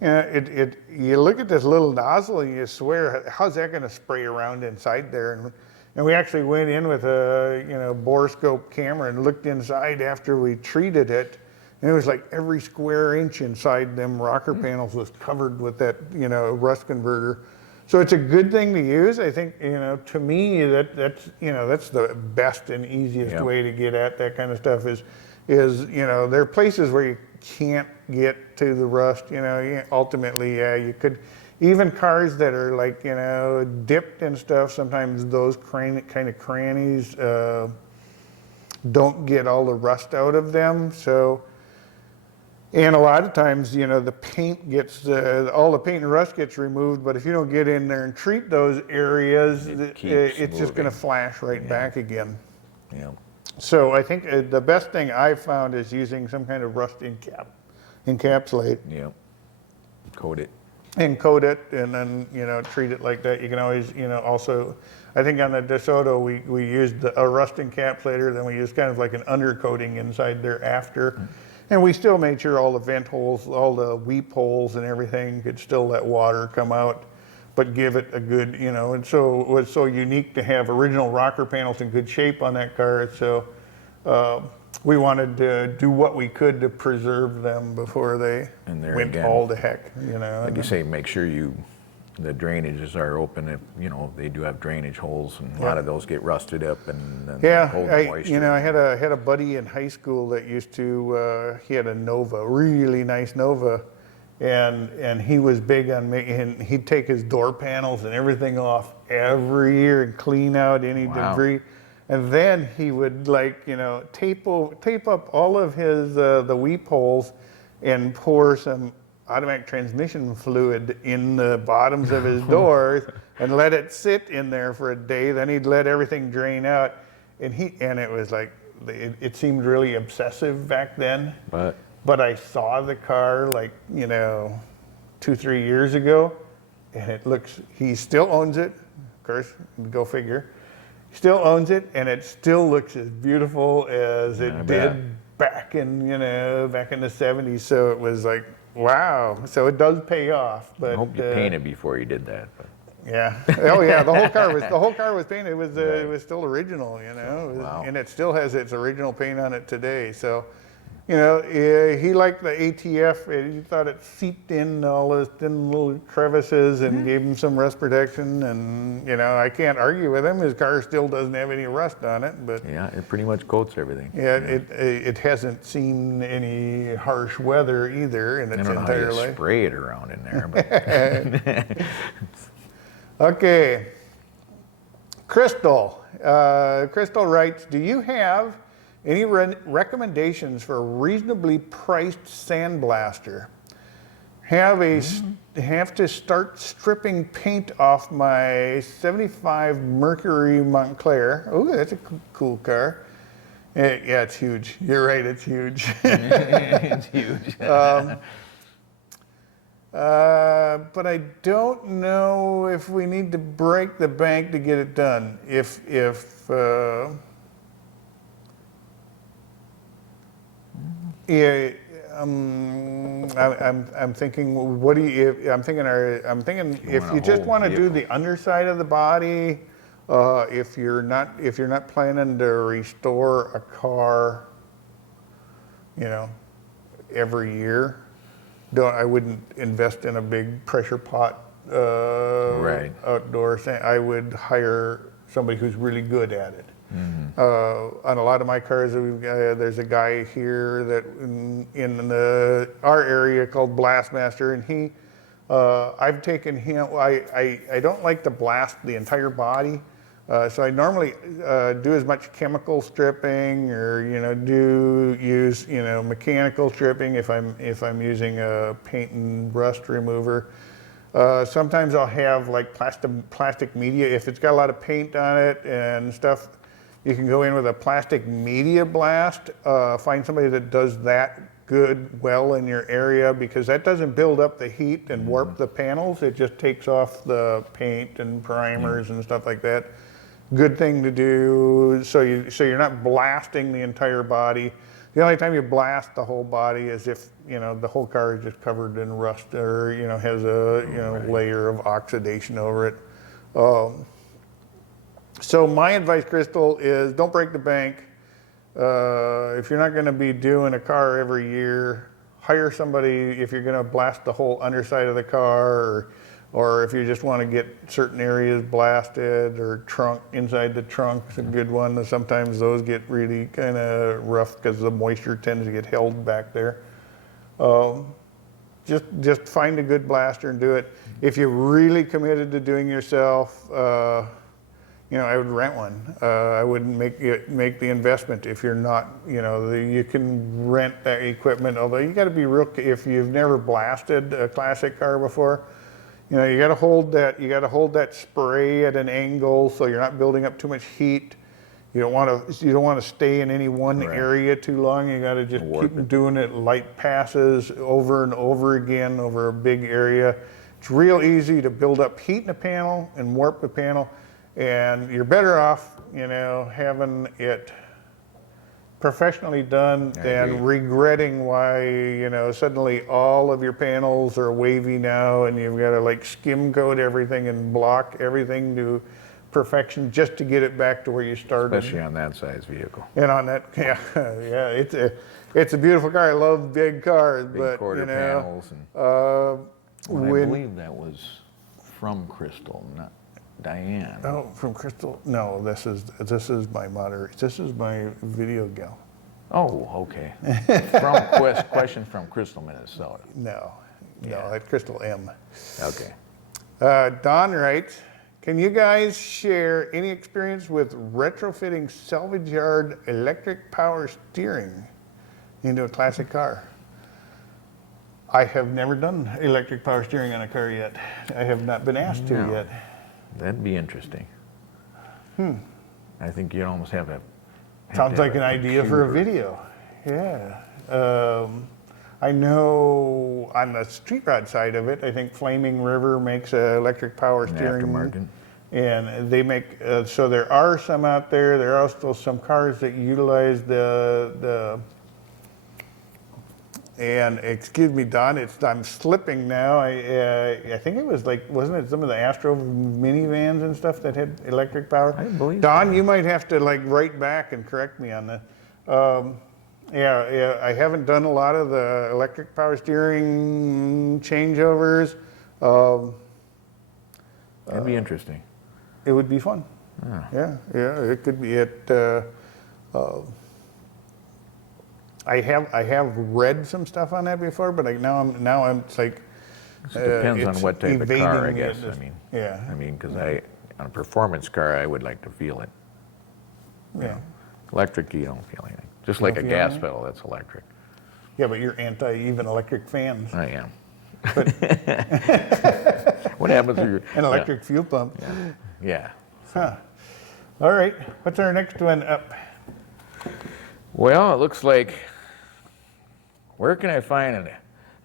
you know, you look at this little nozzle and you swear, how's that going to spray around inside there? And we actually went in with a, you know, borescope camera and looked inside after we treated it. And it was like every square inch inside them rocker panels was covered with that, you know, rust converter. So it's a good thing to use. I think, you know, to me, that's the best and easiest way to get at that kind of stuff is, you know, there are places where you can't get to the rust, you know, ultimately, you could, even cars that are like, you know, dipped and stuff, sometimes those kind of crannies don't get all the rust out of them. So, and a lot of times, you know, the paint gets, all the paint and rust gets removed, but if you don't get in there and treat those areas, it's just going to flash right back again. Yeah. So I think the best thing I've found is using some kind of rust encapsulate. Yeah. Coat it. And coat it, and then, you know, treat it like that. You can always, you know, also, I think on the DeSoto, we used a rust encapsulator, then we used kind of like an undercoating inside there after. And we still made sure all the vent holes, all the weep holes and everything could still let water come out, but give it a good, you know, and so it was so unique to have original rocker panels in good shape on that car. So we wanted to do what we could to preserve them before they went all to heck, you know. Like you say, make sure the drainages are open. If, you know, they do have drainage holes, and a lot of those get rusted up and hold the moisture. You know, I had a buddy in high school that used to, he had a Nova, really nice Nova, and he was big on making, he'd take his door panels and everything off every year and clean out any debris. And then he would, like, you know, tape up all of his, the weep holes and pour some automatic transmission fluid in the bottoms of his doors and let it sit in there for a day. Then he'd let everything drain out, and it was like, it seemed really obsessive back then. But I saw the car, like, you know, 2-3 years ago, and he still owns it, of course, go figure. He still owns it, and it still looks as beautiful as it did back in the 70s. So it was like, wow. So it does pay off. But I hope you painted before you did that. But. Yeah. Oh yeah. The whole car was painted. It was still original, you know, and it still has its original paint on it today. So, you know, he liked the ATF. He thought it seeped in all those thin little crevices and gave him some rust protection. And, you know, I can't argue with him. His car still doesn't have any rust on it. But yeah, it pretty much coats everything. Yeah, it hasn't seen any harsh weather either in its entire life. I don't know how you spray it around in there. But Okay. Crystal. Crystal writes, do you have any recommendations for a reasonably priced sandblaster? Have to start stripping paint off my 75 Mercury Montclair. Oh, that's a cool car. Yeah, it's huge. You're right, it's huge. It's huge. But I don't know if we need to break the bank to get it done. Yeah, I'm thinking. What do you? I'm thinking if you just want to do the underside of the body, if you're not planning to restore a car, you know, every year, I wouldn't invest in a big pressure pot outdoor thing. I would hire somebody who's really good at it. On a lot of my cars, there's a guy here that in our area called Blastmaster, and I've taken him. I don't like to blast the entire body. So I normally do as much chemical stripping, or do use mechanical stripping if I'm using a paint and rust remover. Sometimes I'll have like plastic media. If it's got a lot of paint on it and stuff, you can go in with a plastic media blast. Find somebody that does that well in your area, because that doesn't build up the heat and warp the panels. It just takes off the paint and primers and stuff like that. Good thing to do, so you're not blasting the entire body. The only time you blast the whole body is if the whole car is just covered in rust, or has a layer of oxidation over it. So my advice, Crystal, is don't break the bank. If you're not going to be doing a car every year, hire somebody. If you're going to blast the whole underside of the car, or if you just want to get certain areas blasted, or inside the trunk is a good one. Sometimes those get really kind of rough because the moisture tends to get held back there. Just find a good blaster and do it. If you're really committed to doing yourself, I would rent one. I wouldn't make the investment if you're not. You can rent that equipment. Although you got to be real. If you've never blasted a classic car before, you got to hold that. You got to hold that spray at an angle so you're not building up too much heat. You don't want to stay in any one area too long. You got to just keep doing it, light passes over and over again over a big area. It's real easy to build up heat in the panel and warp the panel. And you're better off, having it professionally done than regretting why, suddenly all of your panels are wavy now, and you've got to like skim coat everything and block everything to perfection just to get it back to where you started. Especially on that size vehicle. And on that, it's a beautiful car. I love big cars, big quarter panels. And I believe that was from Crystal, not Diane. Oh, from Crystal? No, this is my moderator. This is my video gal. Oh, okay. Question from Crystal, Minnesota. No, at Crystal M. Okay. Don writes, can you guys share any experience with retrofitting salvage yard electric power steering into a classic car? I have never done electric power steering on a car yet. I have not been asked to yet. That'd be interesting. I think you'd almost have to. Sounds like an idea for a video. Yeah. I know on the street rod side of it, I think Flaming River makes electric power steering. Aftermarket. And they make, so there are some out there. There are also some cars that utilize and excuse me, Don, I'm slipping now. I think it was like, wasn't it some of the Astro minivans and stuff that had electric power? I believe Don, so. you might have to like write back and correct me on that. I haven't done a lot of the electric power steering changeovers. That'd be interesting. It would be fun. Yeah, it could be I have read some stuff on that before, but now I'm it's like It depends on what type of car, I guess. Yeah. I mean, because on a performance car, I would like to feel it. Yeah. Electric, you don't feel anything. Just like a gas pedal, that's electric. Yeah, but you're anti even electric fans. I am. But What happens if you're... an electric fuel pump. Yeah. Huh. All right. What's our next one up? Well, it looks like, where can I find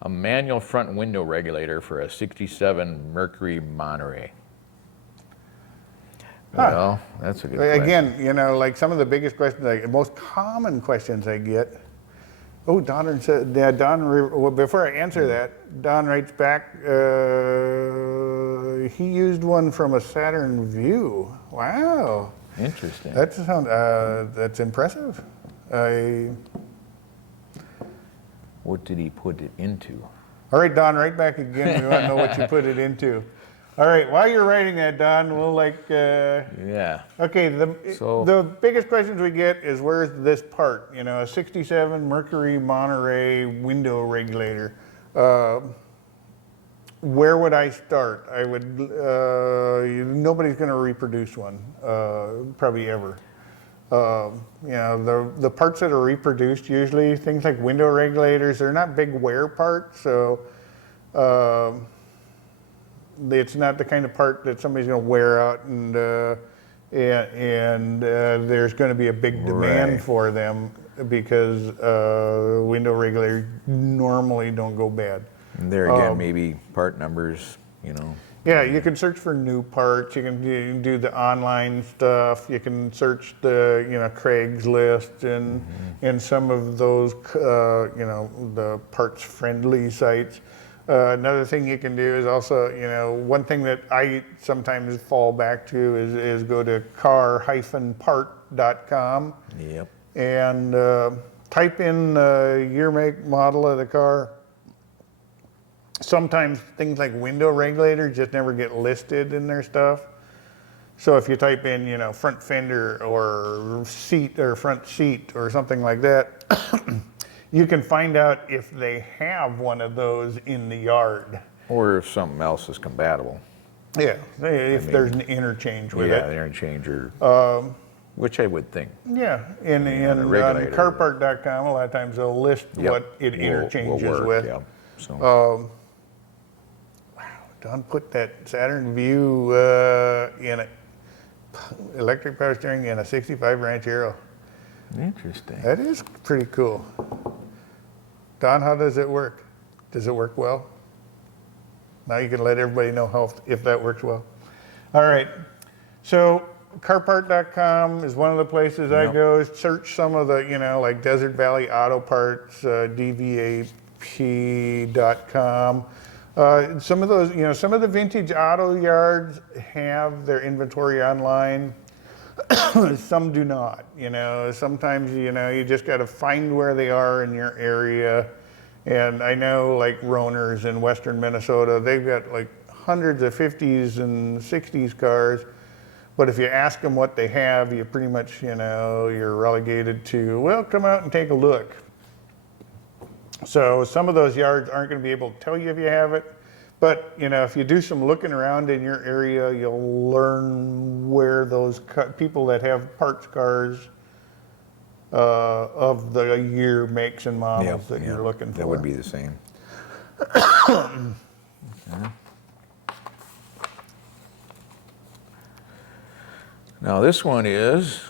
a manual front window regulator for a 67 Mercury Monterey? Well, that's a good question. Again, like some of the biggest questions, most common questions I get. Oh, Don said, well, before I answer that, Don writes back, he used one from a Saturn Vue. Wow. Interesting. That's impressive. What did he put it into? All right, Don, write back again. We want to know what you put it into. All right, while you're writing that, Don, we'll Yeah. Okay, the biggest questions we get is where's this part? A 67 Mercury Monterey window regulator. where would I start? I would, nobody's going to reproduce one, probably ever. You know, the parts that are reproduced, usually things like window regulators, they're not big wear parts, so it's not the kind of part that somebody's going to wear out, and there's going to be a big demand for them, because window regulators normally don't go bad. And there again, maybe part numbers, you know. Yeah, you can search for new parts. You can do the online stuff. You can search the, you know, Craigslist and some of those, you know, the parts friendly sites. Another thing you can do is also, you know, one thing that I sometimes fall back to is go to car-part.com. Yep. And type in year, make, model of the car. Sometimes things like window regulators just never get listed in their stuff. So if you type in, you know, front fender or seat or front seat or something like that, you can find out if they have one of those in the yard. Or if something else is compatible. Yeah, if there's an interchange with it. Yeah, the interchanger, which I would think. Yeah, and on carpart.com, a lot of times they'll list what it interchanges with. Yep. So. Don put that Saturn Vue in an electric power steering in a 65 Ranchero. Interesting. That is pretty cool. Don, how does it work? Does it work well? Now you can let everybody know if that works well. All right. So carpart.com is one of the places I go. Search some of the, you know, like Desert Valley Auto Parts, dvap.com. Some of those, you know, some of the vintage auto yards have their inventory online. Some do not, you know. Sometimes, you know, you just got to find where they are in your area. And I know, like Roner's in western Minnesota, they've got like hundreds of 50s and 60s cars. But if you ask them what they have, you pretty much, you know, you're relegated to, well, come out and take a look. So some of those yards aren't going to be able to tell you if you have it, but you know, if you do some looking around in your area, you'll learn where those people that have parts cars of the year, makes, and models that you're looking for. That would be the same. Now this one is,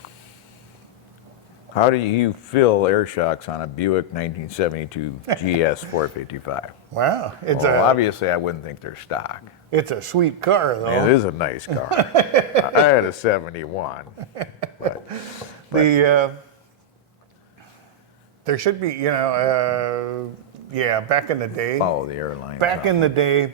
how do you fill air shocks on a Buick 1972 GS 455? Wow. Obviously I wouldn't think they're stock. It's a sweet car, though. It is a nice car. I had a 71. There should be, you know, back in the day. Follow the airline. Back in the day,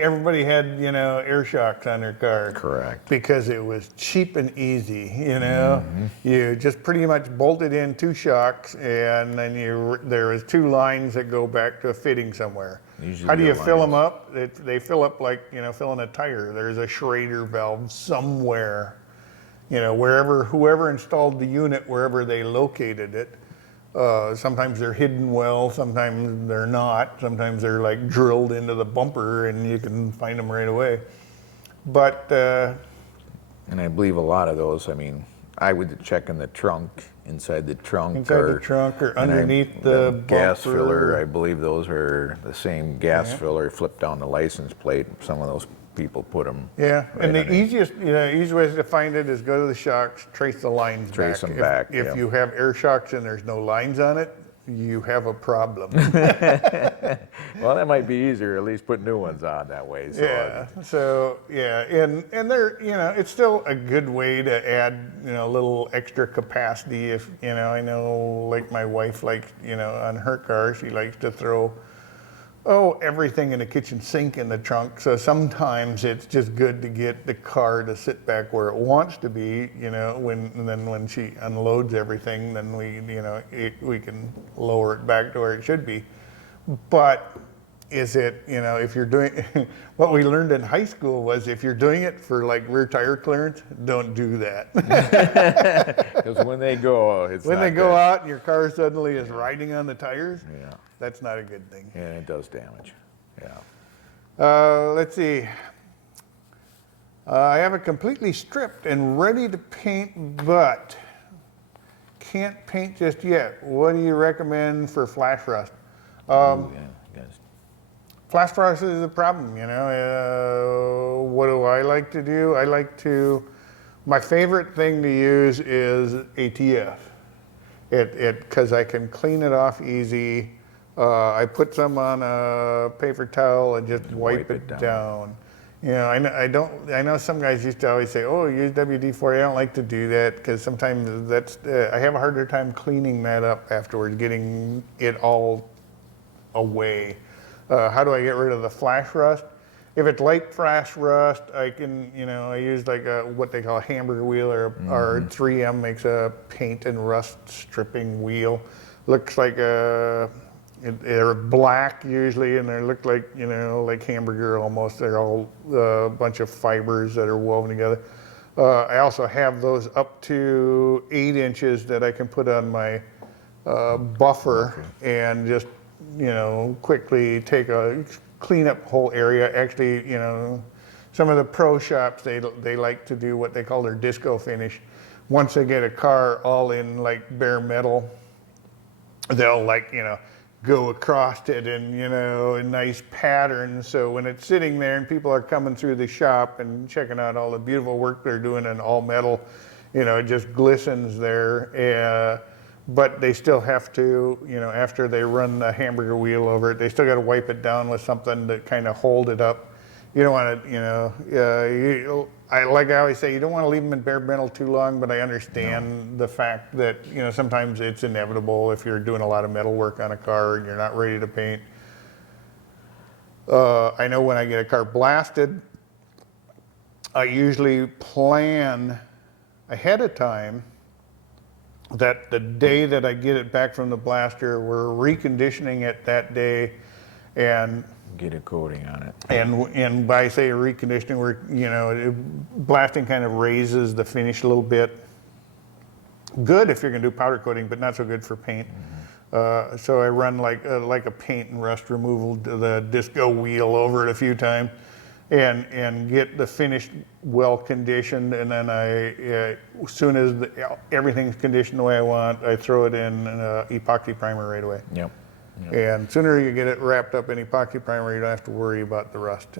everybody had, you know, air shocks on their car. Correct. Because it was cheap and easy, you know. You just pretty much bolted in 2 shocks, and then there was 2 lines that go back to a fitting somewhere. Usually how do you fill them up? They fill up like, you know, filling a tire. There's a Schrader valve somewhere, you know, whoever installed the unit, wherever they located it. Sometimes they're hidden well, sometimes they're not. Sometimes they're like drilled into the bumper and you can find them right away. But and I believe a lot of those, I mean, I would check in the trunk, inside the trunk or underneath the gas bumper. filler. I believe those are the same gas filler. Flip down the license plate. Some of those people put them. Yeah, right, and the easiest way to find it is go to the shocks, trace the lines back. Trace them back. If you have air shocks and there's no lines on it, you have a problem. Well, that might be easier. At least put new ones on that way. So and they're, you know, it's still a good way to add, you know, a little extra capacity. If, you know, I know, like my wife likes, you know, on her car, she likes to throw everything in the kitchen sink in the trunk. So sometimes it's just good to get the car to sit back where it wants to be, you know, when she unloads everything, then we can lower it back to where it should be. But is it, you know, if you're doing, what we learned in high school was if you're doing it for like rear tire clearance, don't do that. Because when they go, out and your car suddenly is riding on the tires, that's not a good thing. And it does damage. Yeah. Let's see. I have it completely stripped and ready to paint, but can't paint just yet. What do you recommend for flash rust? Ooh, yeah, guys. Flash rust is a problem, you know. What do I like to do? My favorite thing to use is ATF. Because I can clean it off easy. I put some on a paper towel and just wipe it down. You know, I know some guys used to always say, "Oh, use WD-40." I don't like to do that because sometimes I have a harder time cleaning that up afterwards, getting it all away. How do I get rid of the flash rust? If it's light flash rust, I can, you know, I use like what they call a hamburger wheel, or 3M makes a paint and rust stripping wheel. Looks like they're black usually, and they look like, you know, like hamburger almost. They're all a bunch of fibers that are woven together. I also have those up to 8 inches that I can put on my buffer and just, you know, quickly clean up the whole area. Actually, you know, some of the pro shops, they like to do what they call their disco finish. Once they get a car all in like bare metal, they'll, like, you know, go across it in, you know, a nice pattern. So when it's sitting there and people are coming through the shop and checking out all the beautiful work they're doing in all metal, you know, it just glistens there. But they still have to, you know, after they run the hamburger wheel over it, they still got to wipe it down with something to kind of hold it up. You don't want to, you know, like I always say, you don't want to leave them in bare metal too long, but I understand the fact that, you know, sometimes it's inevitable if you're doing a lot of metal work on a car and you're not ready to paint. I know when I get a car blasted, I usually plan ahead of time that the day that I get it back from the blaster, we're reconditioning it that day, and Get a coating on it. and by say reconditioning, we're, you know, blasting kind of raises the finish a little bit. Good if you're going to do powder coating, but not so good for paint. So I run like a paint and rust removal to the disco wheel over it a few times, and get the finish well conditioned, and then as soon as everything's conditioned the way I want, I throw it in epoxy primer right away. Yep. And sooner you get it wrapped up in epoxy primer, you don't have to worry about the rust.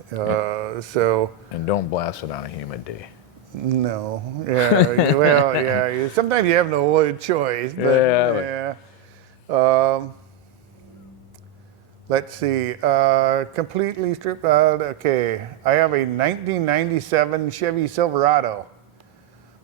So. And don't blast it on a humid day. No. Yeah. Well, yeah. Sometimes you have no choice. But, yeah. Let's see, completely stripped out. Okay, I have a 1997 Chevy Silverado.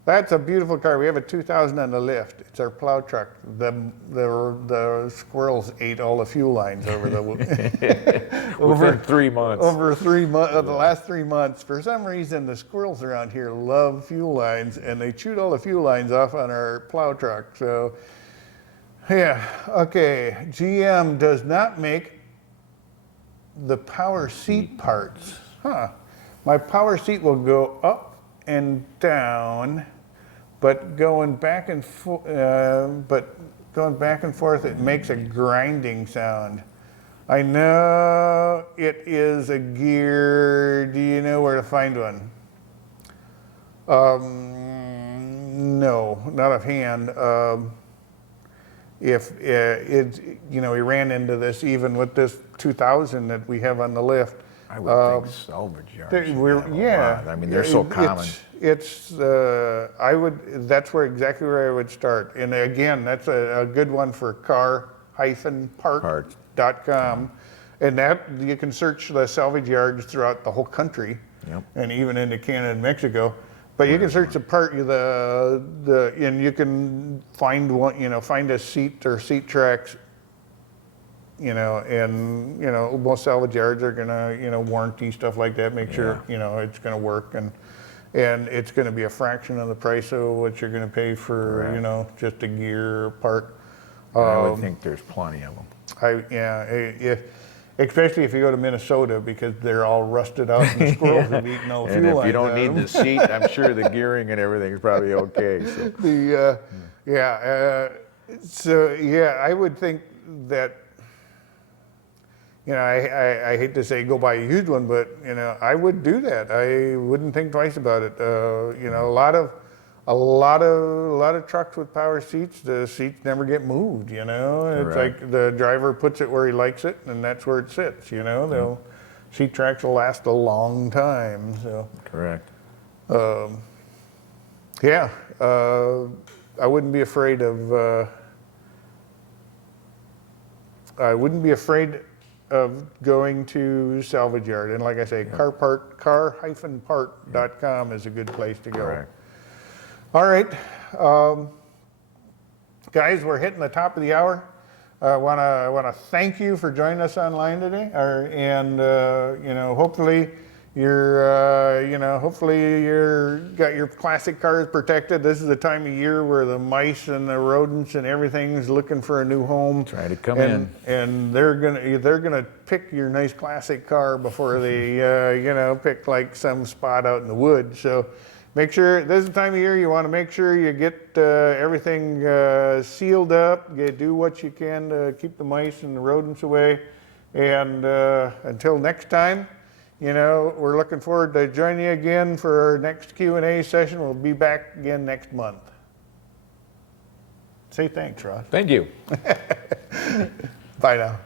That's a beautiful car. We have a 2000 on the lift. It's our plow truck. The squirrels ate all the fuel lines over the Within 3 months. Over 3 months, the last 3 months. For some reason, the squirrels around here love fuel lines, and they chewed all the fuel lines off on our plow truck. So, yeah, okay. GM does not make the power seat parts. My power seat will go up and down, but going back and forth, it makes a grinding sound. I know it is a gear. Do you know where to find one? No, not offhand. If it's, you know, we ran into this even with this 2000 that we have on the lift. I would think salvage yards. I mean, they're so common. That's exactly where I would start. And again, that's a good one for car-part.com. And that, you can search the salvage yards throughout the whole country, and even into Canada and Mexico. But you can search the part, and you can find one, you know, find a seat or seat tracks, you know, and, you know, most salvage yards are gonna, you know, warranty stuff like that, make sure, you know, it's gonna work, and it's gonna be a fraction of the price of what you're gonna pay for, you know, just a gear part. I would think there's plenty of them. Especially if you go to Minnesota, because they're all rusted out and the squirrels have eaten all the fuel lines. And if you don't need the seat, I'm sure the gearing and everything is probably okay. So. I would think that you know, I hate to say go buy a used one, but you know, I would do that. I wouldn't think twice about it. You know, a lot of trucks with power seats, the seats never get moved. You know, it's Correct. like the driver puts it where he likes it, and that's where it sits. You know, they'll seat tracks will last a long time. So Correct. yeah, I wouldn't be afraid of. I wouldn't be afraid of going to salvage yard. And like I say, car-part.com is a good place to go. Correct. All right, guys, we're hitting the top of the hour. I want to thank you for joining us online today, and you know, hopefully you're got your classic cars protected. This is the time of year where the mice and the rodents and everything's looking for a new home. Try to come in. And they're gonna pick your nice classic car before they you know, pick like some spot out in the woods. So make sure this is the time of year you want to make sure you get everything sealed up. Do what you can to keep the mice and the rodents away. And until next time, you know, we're looking forward to joining you again for our next Q&A session. We'll be back again next month. Say thanks, Ross. Thank you. Bye now.